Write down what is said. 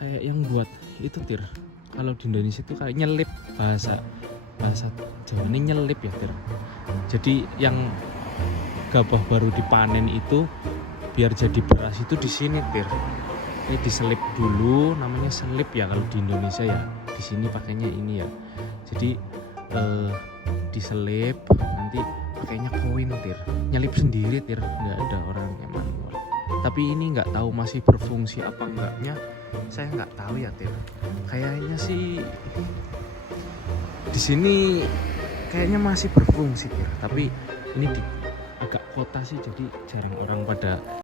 kayak yang buat itu Tir. Kalau di Indonesia itu kayak nyelip, bahasa Jawa ini nyelip ya Tir. Jadi yang gabah baru dipanen itu biar jadi beras itu di sini Tir. Ini diselip dulu, namanya selip ya kalau di Indonesia ya. Di sini pakainya ini ya. Jadi diselip, nanti pakainya koin Tir. Nyelip sendiri Tir, nggak ada orang yang manual. Tapi ini nggak tahu masih berfungsi apa enggaknya, saya nggak tahu ya Tir. Kayaknya sih di sini kayaknya masih berfungsi Tir. Tapi ini di agak kota sih, jadi jarang orang pada